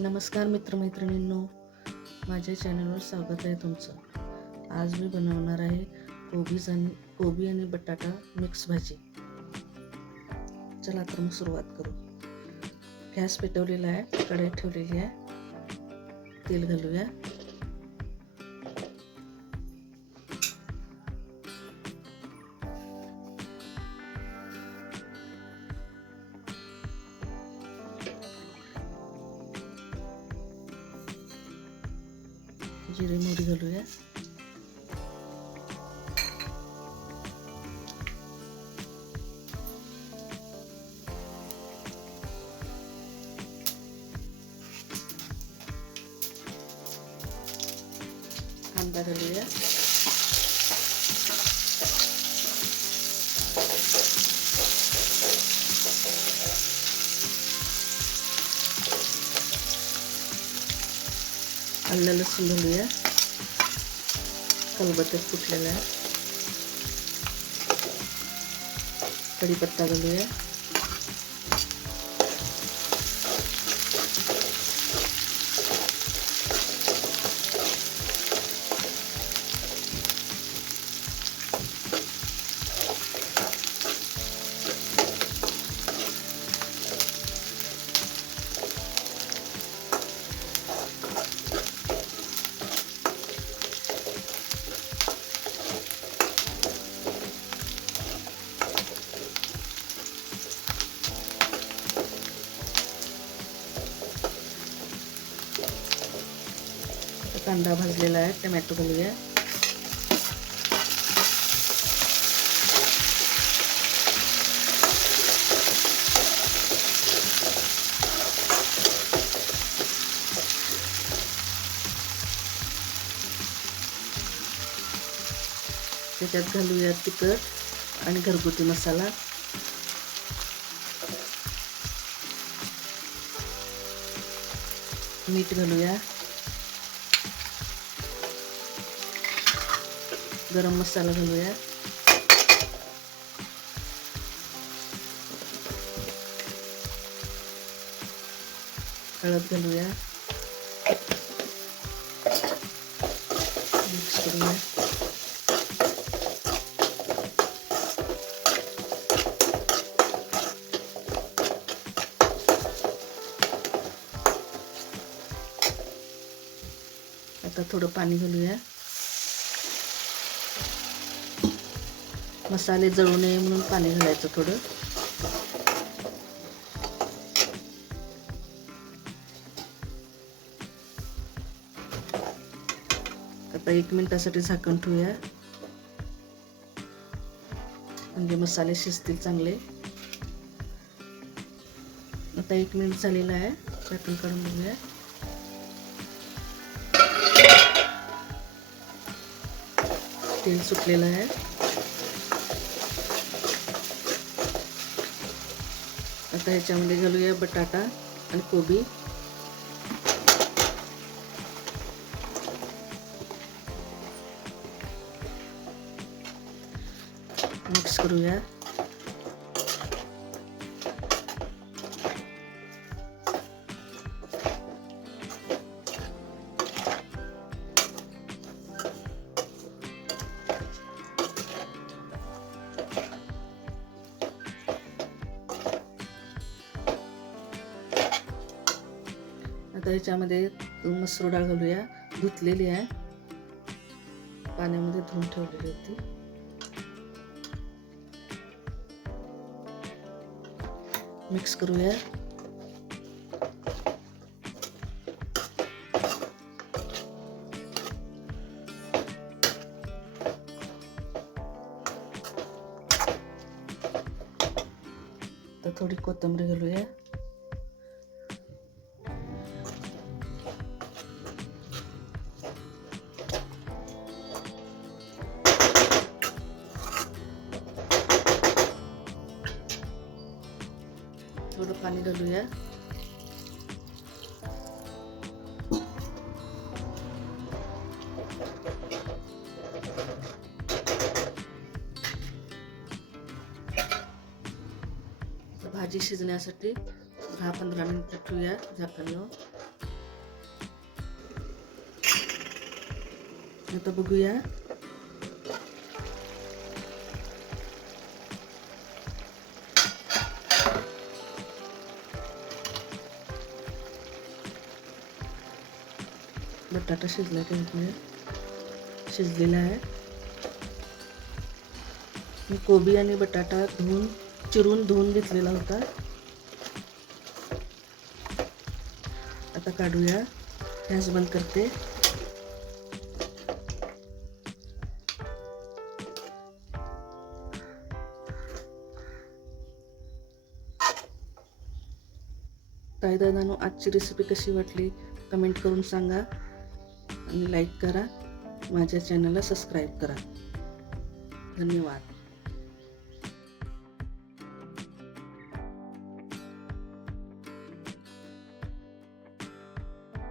नमस्कार मित्रमैत्रिणींनो माझ्या चॅनलवर स्वागत आहे तुमचं. आज मी बनवणार आहे कोबीज आणि कोबी आणि बटाटा मिक्स भाजी. चला तर मग सुरुवात करू. गॅस पेटवलेला आहे कढई ठेवलेली आहे. तेल घालूया. जिरे मोहरी घालूया. कांदा घालूया. आलं लसूण घालूया खलबत्त्यात फुटलेला आहे? कढीपत्ता घालूया. कांदा भाजलेला आहे टमॅटो घालूया. त्याच्यात घालूया तिखट आणि घरगुती मसाला. मीठ घालूया. गरम मसाला घालूया. हळद घालूया. मिक्स करूया. आता थोडं पाणी घालूया. मसाले जळू नये म्हणून पाणी घालायचं थोडं. आता एक मिनिटासाठी झाकण ठेवूया. म्हणजे मसाले शिजतील चांगले. आता एक मिनिट झालेला आहे. झाकण काढून बघूया. तेल सुटलेलं आहे. आता ह्याच्यामध्ये घालूया बटाटा आणि कोबी. मिक्स करूया. आता ह्याच्यामध्ये मसूर डाळ घालूया. धुतलेली आहे. पाण्यामध्ये धुवून ठेवलेली होती. मिक्स करूया. तर थोडी कोथिंबीर घालूया. celupani dulu ya भाजी शिजण्यासाठी दहा पंधरा मिनिट ठेवूया झाकणवर आता बघूया बटाटा शिजला का इकडे शिजलेला आहे. मी कोबी आणि बटाटा धुवून चिरून धुवून घेतलेला होता. आता काढूया. गॅस बंद करते. काय दादानो आजची रेसिपी कशी वाटली? कमेंट करून सांगा. आणि लाईक करा माझ्या चॅनलला सबस्क्राईब करा. धन्यवाद.